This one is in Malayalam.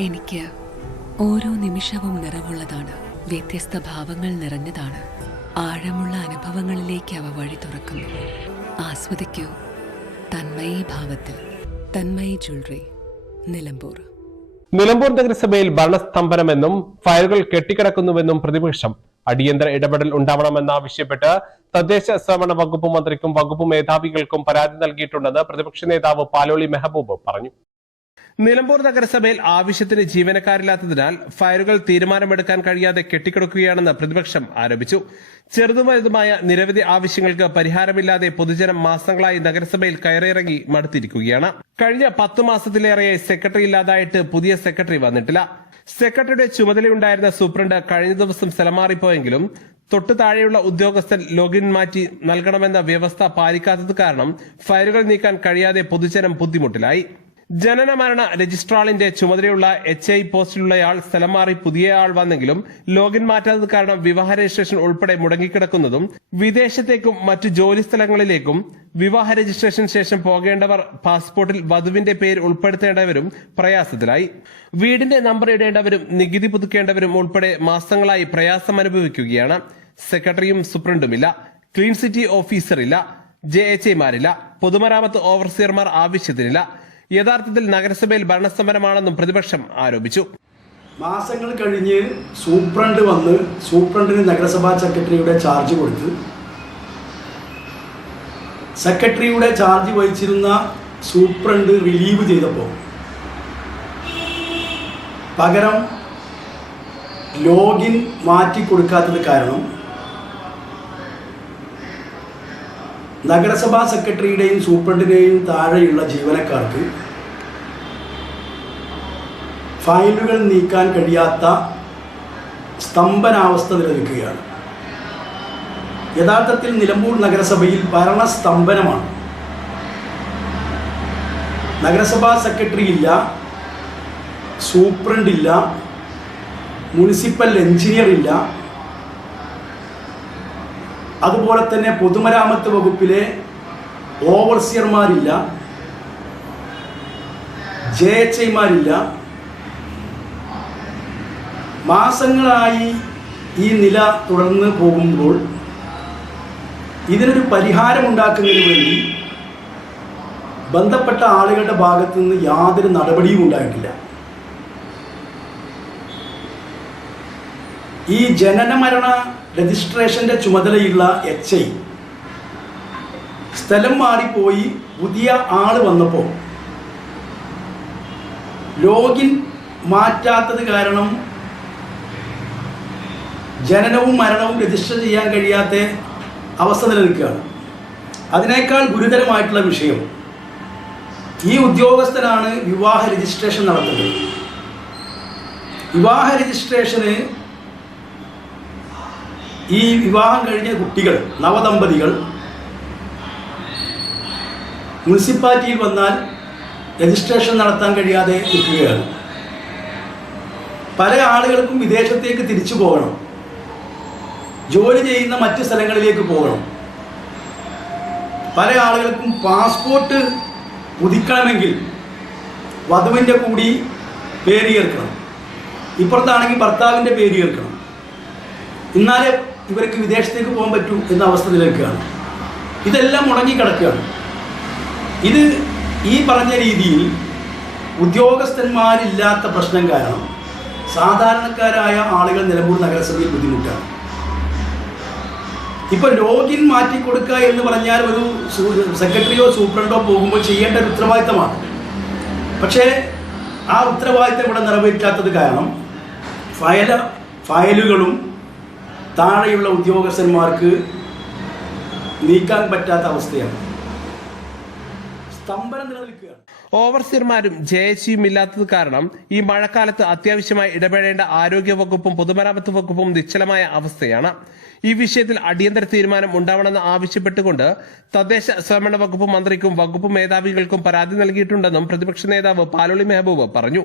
എനിക്ക് ഓരോ നിമിഷവും നിറവുള്ളതാണ്. വ്യത്യസ്ത ഭാവങ്ങൾ നിറഞ്ഞതാണ്. ആഴമുള്ള അനുഭവങ്ങളിലേക്ക് അവ വഴി തുറക്കുന്നു. ആസ്വദിക്കൂ. തന്മയി ഭാവത്തിൽ. തന്മയി ജ്വല്ലറി. നിലമ്പൂർ. നിലമ്പൂർ നഗരസഭയിൽ ഭരണസ്തംഭനമെന്നും ഫയലുകൾ കെട്ടിക്കിടക്കുന്നുവെന്നും പ്രതിപക്ഷം അടിയന്തര ഇടപെടൽ ഉണ്ടാവണമെന്നാവശ്യപ്പെട്ട് തദ്ദേശ സ്വയംഭരണ വകുപ്പ് മന്ത്രിക്കും വകുപ്പ് മേധാവികൾക്കും പരാതി നൽകിയിട്ടുണ്ടെന്ന് പ്രതിപക്ഷ നേതാവ് പാലോളി മെഹബൂബ് പറഞ്ഞു. നിലമ്പൂർ നഗരസഭയിൽ ആവശ്യത്തിന് ജീവനക്കാരില്ലാത്തതിനാൽ ഫയലുകൾ തീരുമാനമെടുക്കാൻ കഴിയാതെ കെട്ടിക്കിടക്കുകയാണെന്ന് പ്രതിപക്ഷം ആരോപിച്ചു. ചെറുതും വലുതുമായ നിരവധി ആവശ്യങ്ങൾക്ക് പരിഹാരമില്ലാതെ പൊതുജനം മാസങ്ങളായി നഗരസഭയിൽ കയറിയിറങ്ങി മടുത്തിരിക്കുകയാണ്. കഴിഞ്ഞ പത്ത് മാസത്തിലേറെയായി സെക്രട്ടറി ഇല്ലാതായിട്ട് പുതിയ സെക്രട്ടറി വന്നിട്ടില്ല. സെക്രട്ടറിയുടെ ചുമതലയുണ്ടായിരുന്ന സൂപ്രണ്ട് കഴിഞ്ഞ ദിവസം സ്ഥലമാറിപ്പോയെങ്കിലും തൊട്ടു താഴെയുള്ള ഉദ്യോഗസ്ഥൻ ലോഗിൻ മാറ്റി നൽകണമെന്ന വ്യവസ്ഥ പാലിക്കാത്തത് കാരണം ഫയലുകൾ നീക്കാൻ കഴിയാതെ പൊതുജനം ബുദ്ധിമുട്ടിലായി. ജനന മരണ രജിസ്ട്രാളിന്റെ ചുമതലയുള്ള എച്ച് ഐ പോസ്റ്റിലുള്ളയാൾ സ്ഥലം മാറി പുതിയ ആൾ വന്നെങ്കിലും ലോഗിൻ മാറ്റാത്തത് കാരണം വിവാഹ രജിസ്ട്രേഷൻ ഉൾപ്പെടെ മുടങ്ങിക്കിടക്കുന്നതും വിദേശത്തേക്കും മറ്റു ജോലി സ്ഥലങ്ങളിലേക്കും വിവാഹ രജിസ്ട്രേഷൻ ശേഷം പോകേണ്ടവർ പാസ്പോർട്ടിൽ വധുവിന്റെ പേര് ഉൾപ്പെടുത്തേണ്ടവരും പ്രയാസത്തിലായി. വീടിന്റെ നമ്പർ ഇടേണ്ടവരും നികുതി പുതുക്കേണ്ടവരും ഉൾപ്പെടെ മാസങ്ങളായി പ്രയാസം അനുഭവിക്കുകയാണ് സെക്രട്ടറിയും സൂപ്രണ്ടുമില്ല. ക്ലീൻ സിറ്റി ഓഫീസറില്ല. ജെ എച്ച് ഐമാരില്ല പൊതുമരാമത്ത് ഓവർസിയർമാർ ആവശ്യത്തിനില്ല. യഥാർത്ഥത്തിൽ നഗരസഭയിൽ ഭരണസമരമാണെന്നും പ്രതിപക്ഷം ആരോപിച്ചു. മാസങ്ങൾ കഴിഞ്ഞ് സൂപ്രണ്ട് വന്ന് സൂപ്രണ്ടിന് നഗരസഭാ സെക്രട്ടറിയുടെ ചാർജ് കൊടുത്ത് സെക്രട്ടറിയുടെ ചാർജ് വഹിച്ചിരുന്ന സൂപ്രണ്ട് റിലീവ് ചെയ്തപ്പോൾ പകരം ലോഗിൻ മാറ്റി കൊടുക്കാത്തത് കാരണം നഗരസഭാ സെക്രട്ടറിയുടെയും സൂപ്രണ്ടിന്റെയും താഴെയുള്ള ജീവനക്കാർക്ക് ഫയലുകൾ നീക്കാൻ കഴിയാത്ത സ്തംഭനാവസ്ഥ നിലനിൽക്കുകയാണ്. യഥാർത്ഥത്തിൽ നിലമ്പൂർ നഗരസഭയിൽ ഭരണസ്തംഭനമാണ്. നഗരസഭാ സെക്രട്ടറി ഇല്ല സൂപ്രണ്ടില്ല മുനിസിപ്പൽ എഞ്ചിനീയർ ഇല്ല അതുപോലെ തന്നെ പൊതുമരാമത്ത് വകുപ്പിലെ ഓവർസിയർമാരില്ല ജെ എച്ച് ഐമാരില്ല. മാസങ്ങളായി ഈ നില തുടർന്ന് പോകുമ്പോൾ ഇതിനൊരു പരിഹാരമുണ്ടാക്കുന്നതിന് വേണ്ടി ബന്ധപ്പെട്ട ആളുകളുടെ ഭാഗത്തു നിന്ന് യാതൊരു നടപടിയും ഉണ്ടായിട്ടില്ല. ഈ ജനന മരണ രജിസ്ട്രേഷന്റെ ചുമതലയുള്ള എച്ച് ഐ സ്ഥലം മാറിപ്പോയി പുതിയ ആൾ വന്നപ്പോൾ. ലോഗിൻ മാറ്റാത്തത് കാരണം ജനനവും മരണവും രജിസ്റ്റർ ചെയ്യാൻ കഴിയാത്ത അവസ്ഥ നിലനിൽക്കുകയാണ്. അതിനേക്കാൾ ഗുരുതരമായിട്ടുള്ള വിഷയം ഈ ഉദ്യോഗസ്ഥനാണ് വിവാഹ രജിസ്ട്രേഷൻ നടത്തുന്നത്. വിവാഹ രജിസ്ട്രേഷന് ഈ വിവാഹം കഴിഞ്ഞ കുട്ടികൾ നവദമ്പതികൾ മുനിസിപ്പാലിറ്റിയിൽ വന്നാൽ രജിസ്ട്രേഷൻ നടത്താൻ കഴിയാതെ നിൽക്കുകയാണ്. പല ആളുകൾക്കും വിദേശത്തേക്ക് തിരിച്ചു പോകണം. ജോലി ചെയ്യുന്ന മറ്റ് സ്ഥലങ്ങളിലേക്ക് പോകണം. പല ആളുകൾക്കും പാസ്പോർട്ട് പുതുക്കണമെങ്കിൽ വധുവിന്റെ കൂടി പേര് ചേർക്കണം. ഇപ്പുറത്താണെങ്കിൽ ഭർത്താവിന്റെ പേര് ചേർക്കണം. എന്നാലേ ഇവർക്ക് വിദേശത്തേക്ക് പോകാൻ പറ്റൂ എന്ന അവസ്ഥ നിലനിൽക്കുകയാണ് ഇതെല്ലാം മുടങ്ങിക്കിടക്കുകയാണ്. ഇത് ഈ പറഞ്ഞ രീതിയിൽ ഉദ്യോഗസ്ഥന്മാരില്ലാത്ത പ്രശ്നം കാരണം സാധാരണക്കാരായ ആളുകൾ നിലമ്പൂർ നഗരസഭയിൽ ബുദ്ധിമുട്ടാണ്. ഇപ്പൊ ലോഗിൻ മാറ്റി കൊടുക്കുക എന്ന് പറഞ്ഞാൽ ഒരു സെക്രട്ടറിയോ സൂപ്രണ്ടോ പോകുമ്പോൾ ചെയ്യേണ്ട ഒരു ഉത്തരവാദിത്തമാണ്. പക്ഷേ ആ ഉത്തരവാദിത്തം ഇവിടെ നിറവേറ്റാത്തത് കാരണം ഫയല ഫയലുകളും താഴെയുള്ള ഉദ്യോഗസ്ഥന്മാർക്ക് നീക്കാൻ പറ്റാത്ത അവസ്ഥയാണ്. സ്തംഭനം നിലനിൽക്കുക ഓവർസിയർമാരും ജെ എച്ച് യും ഇല്ലാത്തത് കാരണം ഈ മഴക്കാലത്ത് അത്യാവശ്യമായി ഇടപെടേണ്ട ആരോഗ്യ വകുപ്പും പൊതുമരാമത്ത് വകുപ്പും നിശ്ചലമായ അവസ്ഥയാണ്. ഈ വിഷയത്തിൽ അടിയന്തര തീരുമാനം ഉണ്ടാവണമെന്ന് ആവശ്യപ്പെട്ടുകൊണ്ട് തദ്ദേശ സ്വയംഭരണ വകുപ്പ് മന്ത്രിക്കും വകുപ്പ് മേധാവികൾക്കും പരാതി നൽകിയിട്ടുണ്ടെന്നും പ്രതിപക്ഷ നേതാവ് പാലോളി മെഹബൂബ് പറഞ്ഞു.